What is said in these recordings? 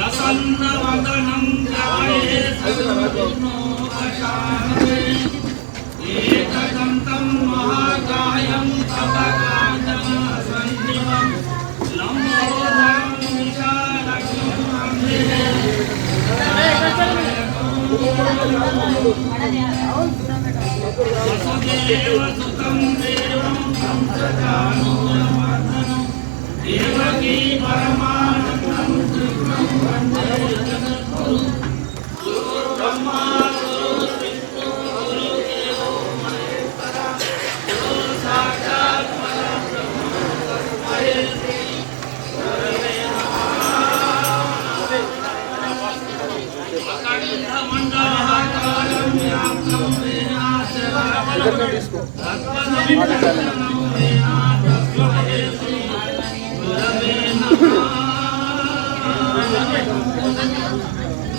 प्रसन्नवदनं ध्यायेत् सर्वविघ्नोपशान्तये एकदन्तं महाकायं तपकाञ्चनसन्निभं लम्बोदरं विशालक्षं वसुदेवसुतं देवं कंसचाणूरमर्दनं देवकी परमानन्दं कृष्णं वन्दे जगद्गुरुं गुरुर्ब्रह्मा गुरुर्विष्णु गुरुर्देवो महेश्वरः गुरुः साक्षात् परब्रह्म तस्मै श्री गुरवे नमः। अखण्डमण्डलाकारं व्याप्तं येन चराचरं तत्पदं तस्मै श्री गुरवे नमः।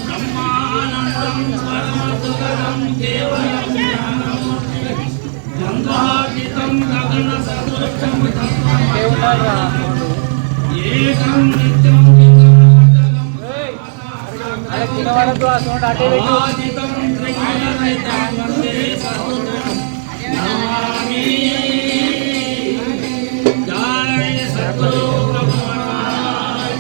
ब्रह्मानन्दं परमसुखदं केवलं ज्ञानमूर्तिं गन्धातीतं गगनसदृशं तत्त्वमसि एकं नित्यं आदितं त्रिगुणरहितं वन्दे सद्गुरुं नमामि। जय सद्गुरु ब्रह्मणाय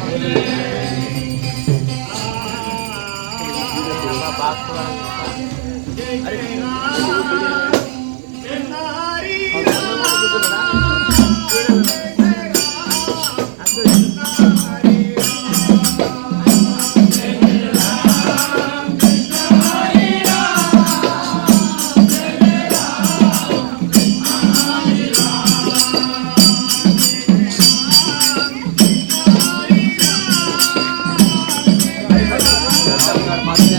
Gracias.